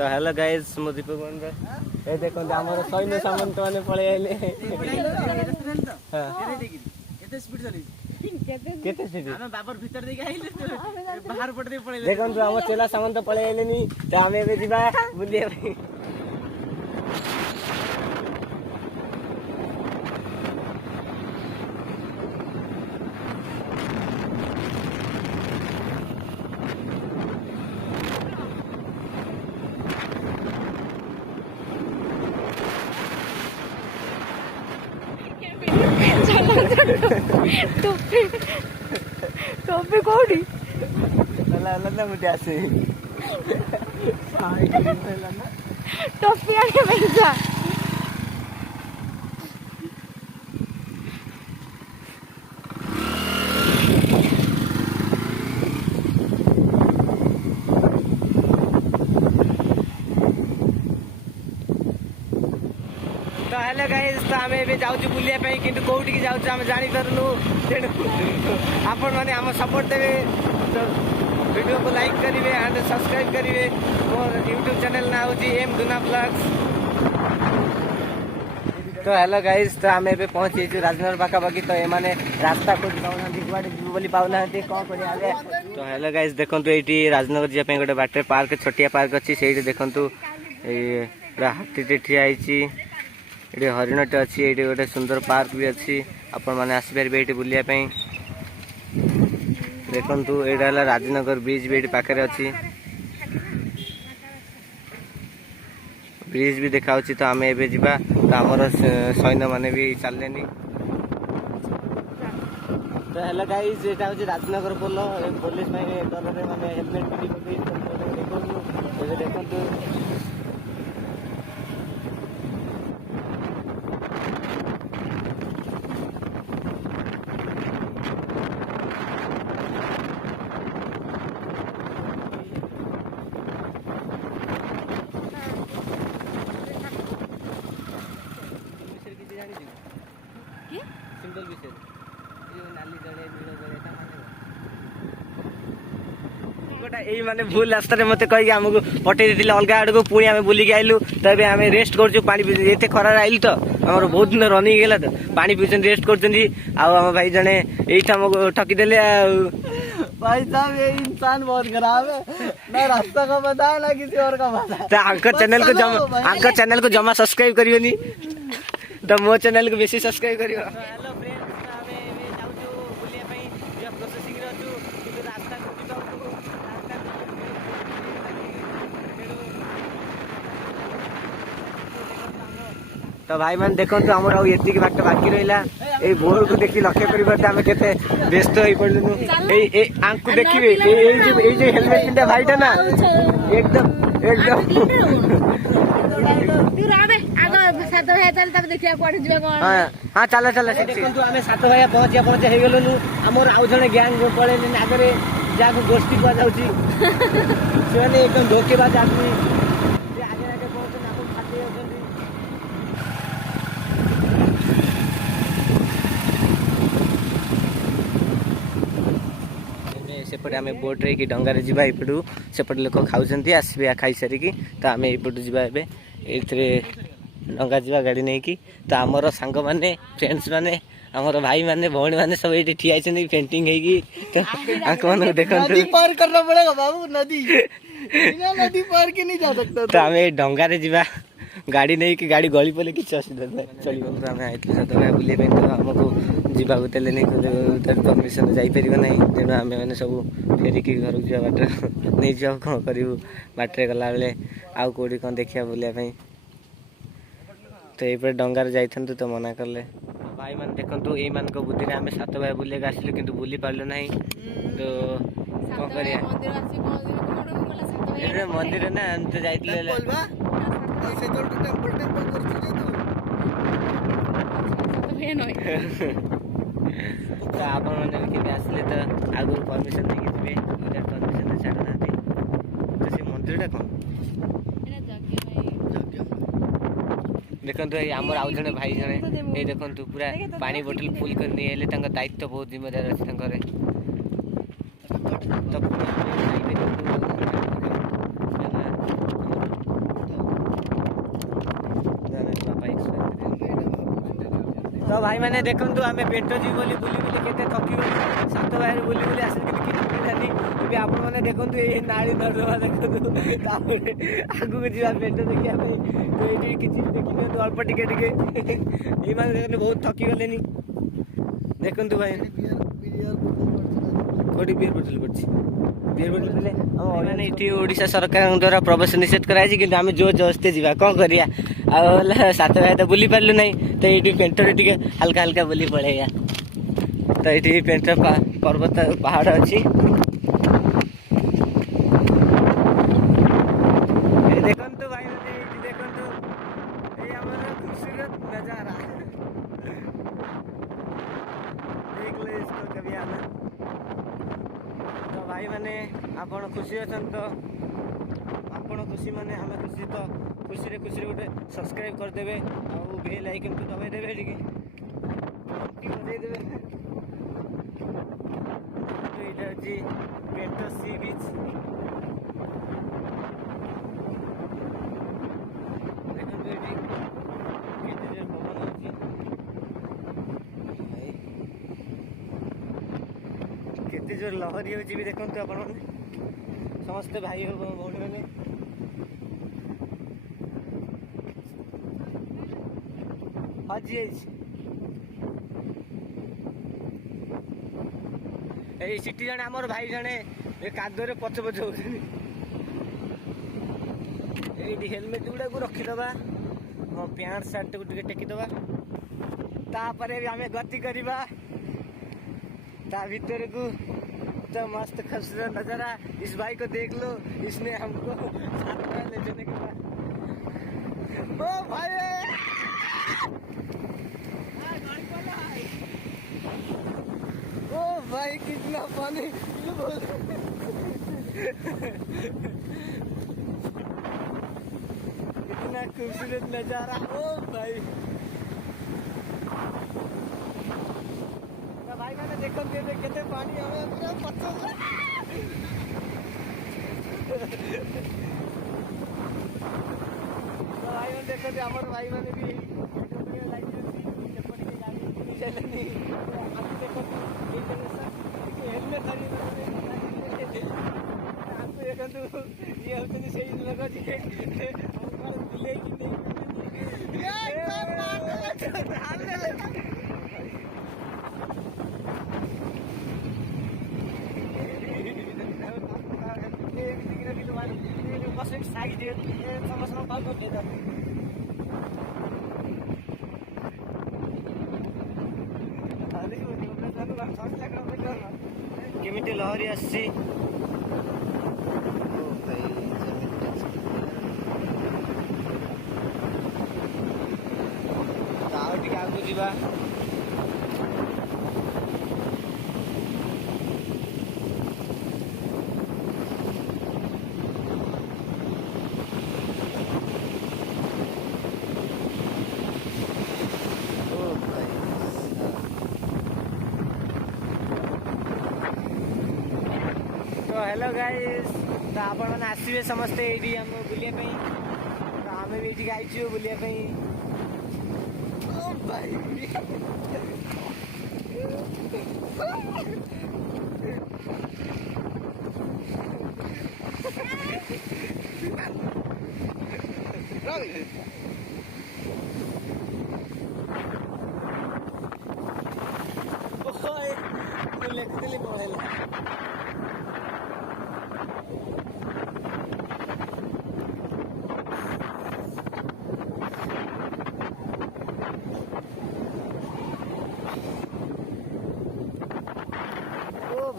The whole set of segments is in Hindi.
तो हेलो गाइस मु दीपक बंद ए देखो हमर सैन्य सामंत माने पळे आइले हां केते स्पीड चली केते स्पीड हम बाबर भीतर देके आइले बाहर पड़ दे पळे देखो हम चेला सामंत पळे आइले नी तो हम एबे दिबा बुलिए भाई टोपी कोडी नला नला मुटे आसे टोपी आने पैसा तो हेलो गाइस तो आम ए जाऊँ बुलिया किंतु कौटी की जाऊँ आम जापरनु तेणु आपण मैंने आम सपोर्ट देवे तो वीडियो को लाइक करेंगे एंड सब्सक्राइब करेंगे मोर यूट्यूब चैनल ना हूँ एम दुना ब्लॉग्स। तो हेलो गाइस तो आम ए पहुँची राजनगर पाखापाखि तो एमाने रास्ता खोज पाऊना बोली पाऊना कौन करिया। तो हेलो गाइस देखो ये राजनगर जाए गोटे बाटे पार्क छोटिया पार्क अच्छी से देखु हाथी ठिया ये हरिणटे अच्छी ये गोटे सुंदर पार्क भी अच्छी आपण मैंने आसपारे ये बुलिया देखु यहाँ राजनगर ब्रिज भी ये पाखे अच्छी ब्रिज भी देखा तो आम ए जा तो आमर सैन्य मैंने भी चलने तो हेलो गाइस ये हूँ राजनगर पोल पुलिस डर माने हेलमेट देखो सिंबल विषय नाली जड़े यही माने भूल रास्ता मत कहीकि आमको पठे अलग आड़ को पुणी आम बुलिक आइलु तो आम रेस्ट कर खरार आइलु तो आम बहुत दिन रनिंग गला तो पानी पीछे रेस्ट कर भाई जड़े यही आमको ठकीदेले भाई साहब ये इंसान बहुत खराब है ना रास्ता का पता है ना किसी और का पता है। तो आंकर चैनल को जमा सब्सक्राइब करियो नी तो मो चैनल को बेसी सब्सक्राइब करियो। हेलो फ्रेंड्स आमे जाउछु बुलिया पई जे प्रोसेसिंग रे अछु किंतु रास्ता को तो भाई मान देखो तो हमर आ एति बाट बाकी रहिला ए बोर्ड को देखि लक्ष्य करिबते आमे केते व्यस्त होई पडलु ए आंकु देखिबे ए जे हेलमेट पिंडा भाईटा ना एकदम हाँ चल चल देखो आम 7 भाई पहुँचा हो गलु आमर आउ जड़े गैंग पड़े आगे जहाँ को गोष्ठी कह जाऊँगी एकदम धोखेबाज आदमी आगे आगे सेपटे आम बोट रे कि डंगार जावा एपटू सेपटे लोक खाऊँ आसबे खाई सारिकी तो आम एपटू जावा डंगा जावा गाड़ी नहीं कि तो आमर सांग माने फ्रेंड्स माने आमर भाई माने भौणी माने सब ये ठिया पेंटिंग है तो आंख देखो नदी पार करना पड़ेगा बाबू नदी नदी पार के नहीं जा सकता तो आम डंगारे जावा गाड़ी नहीं कि गाड़ी गली पड़े किसी असुविधा ना चलो आम आई सत भाई बुले तो आमको जावाक देले नहीं परमिशन जापर ना तेणु आम मैंने सब फेरिकी घर को जा बाट नहीं जाओ कौन करूँ बाटे गला बेले आउ कौटी कौन देखा बुलायापी तो ये डंगार जाइथु तो मना कले भाई मान देखु यही मान बुद्धि आम 7 भाई बुलिया आसिलु किंतु बुली पार्लु ना तो कौन करिया मंदिर ना तो जाइए तो आप आसले तो आगु परमिशन देखिए परमिशन छाड़ ना तो से मंदिर कौन देखो आमर आउ जड़े भाई जड़े ये देखो पूरा पानी बोतल फुल कर नहीं आइले दायित्व बहुत जिम्मेदार अच्छे तो तो भाई मैंने देखंतु आमे पेट जी बोली बुली बुली केते थकी गली सात भाई बुली बुली आसे कि मिलानी ए आपण माने देखंतु ए नाड़ी नर्दमा देखंतु तापर आगु को जीवा पेट देखिया भाई तो एठी किछि देखिने तो अल्प टिके टिके ए माने देखने बहुत थकी गलेनी देखंतु भाई थोड़ी बियर बोतल पड़छि बियर बोतल ले हम माने इठी ओडिसा सरकार द्वारा प्रवेश निषेध कराई कि आमे जो जस्ते जीवा कोन करिया आ सात भाई तो बुली पारलु नहीं तो ये पेंटर टिके हल्का हल्का बुली पड़ेगा तो ये पेंटर पर्वत पहाड़ अच्छी देखंतु भाई मैंने देखंतु ये हमारा खूबसूरत नजारा देख ले इसको कभी आना तो भाई मैंने आपण खुशी अछन तो आपण खुशी माने हमें खुशी तो खुशी रे गोटे सब्सक्राइब कर देबे आ बेल आइकन को दबाई देबे ठीक घंटी बजाई देबे तो इधर जी पेंटर सी बीच देखो तो एटी केते जे पवन होची केते जोर लहरी होची भी देखंतु आपण माने समस्त भाई हो भौणी माने आज सिटी जने आमर भाई जने कादरे पछ पछ होती हेलमेट गुड़ा को रखीदबा मो पैंट सार्ट को टेकीदबा तापर आम गति करवा ता भीतर को तो मस्त खूबसूरत नजारा इस भाई को देख लो इसने हमको ले जाने के बाद ओ भाई ओ भाई कितना पानी कितना खूबसूरत नजारा ओ भाई तो भाई मैंने देखो केते पानी हमें पूरा पत्थर तो भाई मैंने देखो हमर भाई मैंने भी लाइट चलनी देखो हेलमेट हमको देखो ये होते से लोग जी बुले कि नहीं बस एक साइड समस्या पाल कर देता केमिटी लहरी आसी आगू जीवा हेलो गाइस तो आपण मैंने आसवे समस्ते ये आम बुलिया तो आम भी ये आईचु बुलिया भाई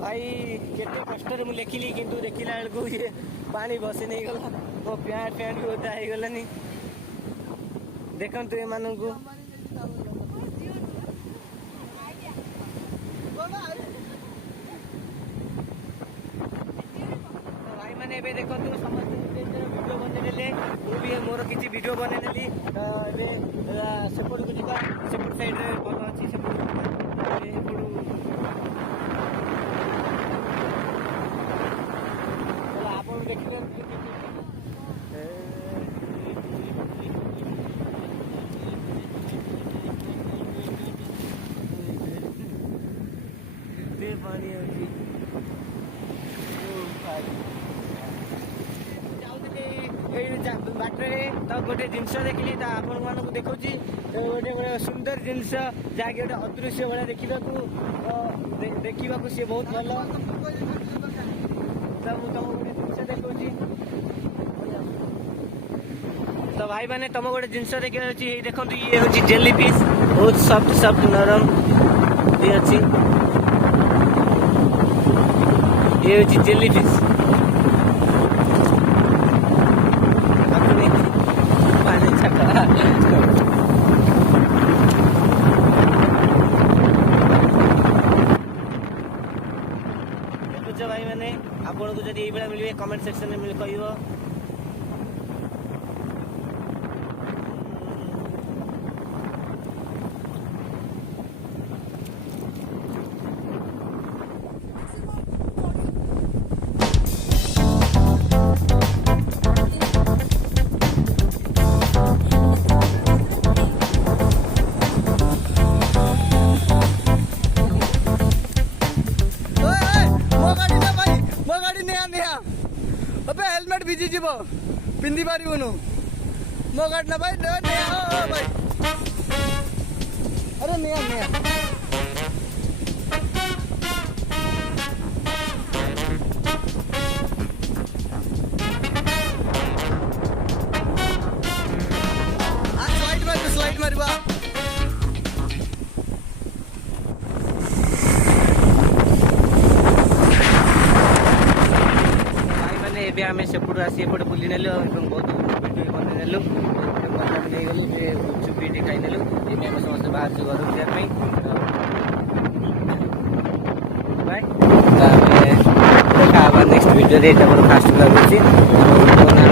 भाई केते कष्ट मुझे लिखिली किंतु देखला बेलू ये पानी बसी नहीं गला मो पैंट पैंट भी ओदा हो गलानी देखंतु ए माननकु भाई माने एबे देखंतु समस्त वीडियो बनेले मु भी मोर किछि वीडियो बनेली तो एबे सेपट को जिबा सेपट साइड रे भलो अछि सेपट ବାଟରେ ତ ଗୋଟେ ଜିନିଷ ଦେଖିଲି ତ ଆପଣମାନଙ୍କୁ ଦେଖୁଛି ଗୋଟେ ସୁନ୍ଦର ଜିନିଷ ଯାହାକି ଗୋଟେ ଅଦୃଶ୍ୟ ଭଳିଆ ଦେଖିବାକୁ ସିଏ ବହୁତ ଭଲ। ତ ମୁଁ ତମକୁ ଗୋଟେ ଜିନିଷ ଦେଖଉଛି। ତ ଭାଇ ମାନେ ତମ ଗୋଟେ ଜିନିଷ ଦେଖିବାର ଅଛି। ଏଇ ଦେଖନ୍ତୁ ଇଏ ହଉଛି ଜେଲି ଫିସ୍, ବହୁତ ସଫ୍ଟ ନରମ ଇଏ ଅଛି। ଇଏ ହଉଛି ଜେଲି ଫିସ୍। ଦେଖୁଛ ଭାଇ ମାନେ, ଆପଣଙ୍କୁ ଯଦି ଏଇଭଳିଆ ମିଳିବେ କମେଣ୍ଟ ସେକ୍ସନରେ କହିବ। अबे हेलमेट भिजी जीव पिंधि पारिबुनु मो गाड़ी ना भाई भाई अरे निया स्लाइड मारिबा ଏବେ ଆମେ ସେପଟୁ ଆସି ଏପଟେ ବୁଲି ନେଲୁ ଏବଂ ବହୁତ ଭିଡ଼ିଓ ବନେଇ ନେଲୁ, ନେଇଗଲୁ, ଗୁପଚୁପ ବି ଖାଇନେଲୁ। ଏବେ ଆମେ ସମସ୍ତେ ବାହାରିଛୁ ଘରକୁ ଯିବା ପାଇଁ। ଆମେ ଦେଖା ହେବା ନେକ୍ସଟ ଭିଡ଼ିଓରେ। ଏଇଟା ମୋର ଫାଷ୍ଟ ବ୍ଲଗ୍ ଅଛି। ମୋ ନାଁ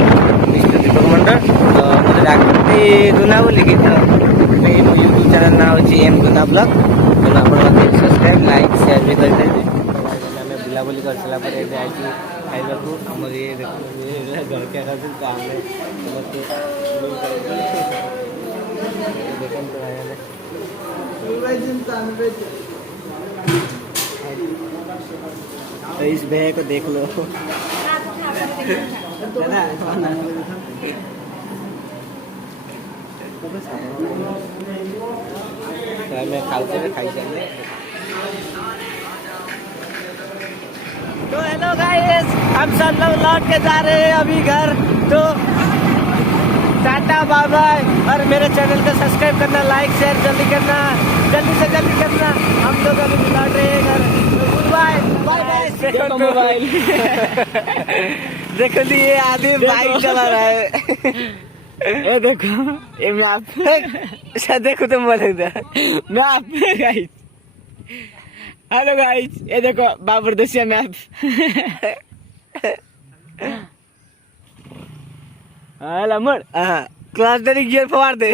ମିଷ୍ଟର ଦୀପକ ମଣ୍ଡଳ। ତ ମୋତେ ଡାକନ୍ତି ଦୁନା ବୋଲିକି। ତ ମୋ ୟୁଟ୍ୟୁବ୍ ଚ୍ୟାନେଲ୍ ନାଁ ହେଉଛି ଏମ୍ ଦୁନା ବ୍ଲଗ୍। ତେଣୁ ଆପଣ ମୋତେ ସବସ୍କ୍ରାଇବ୍, ଲାଇକ୍, ସେୟାର ବି କରିପାରିବେ। ଆମେ ବୁଲାବୁଲି କରିସାରିଲା ପରେ ଏବେ ଆଇଛୁ ଖାଇବାକୁ। ଆମର ଇଏ ଜଳଖିଆ ଖାଉଛନ୍ତି। ତ ଆମେ ସମସ୍ତେ ଦେଖନ୍ତୁ इस भैया को देख लो। मैं खाते खाई जाएंगे। तो हेलो गाइस, हम सब लोग लौट के जा रहे हैं अभी घर। तो टाटा बाय बाय, और मेरे चैनल को सब्सक्राइब करना, लाइक शेयर जल्दी करना, जल्दी से जल्दी करना। हम लोग अभी लौट रहे हैं घर। Bye bye bye. देखो मोबाइल देखो ये आदमी बाइक चला रहा है। ये देखो ये मैप शायद देखो तो बोलेगा मैप गाइस। हेलो गाइस, ये देखो बाबर दसिया मैप। हेलो मोड़ क्लास दे गियर फवार दे।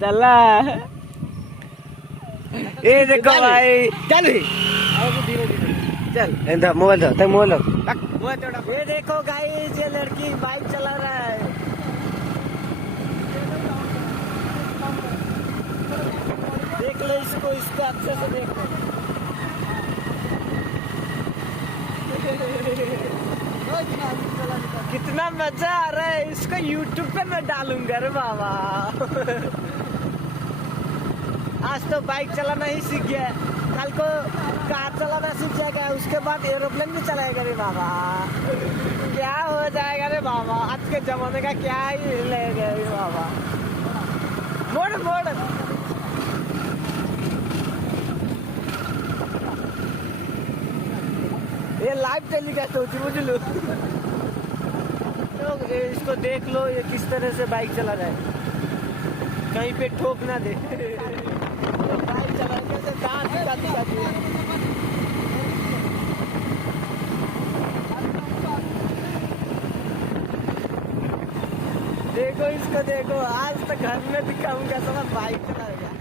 चला ये देखो भाई, चल चल मोबाइल दो मोबाइल। ये देखो गाइस, ये लड़की बाइक चला रहा है। देख लो इसको अच्छे से देख लो। कितना मजा आ रहा है। इसको यूट्यूब पे मैं डालूंगा रे बाबा। आज तो बाइक चलाना ही सीख गया, कल को कार चलाना सीख जाएगा, उसके बाद एरोप्लेन भी चलाएगा रे बाबा। क्या हो जाएगा रे बाबा, आज के जमाने का क्या ही लेगा रे बाबा। मोड़ मोड़ ये लाइव टेलीकास्ट होती बुझलू। तो इसको देख लो, ये किस तरह से बाइक चला रहा है, कहीं पे ठोक ना दे। बाइक चलाने से दांत दिखा दिए। देखो इसको देखो, आज तक घर में दिखाऊंगा सब बाइक चला रहा है।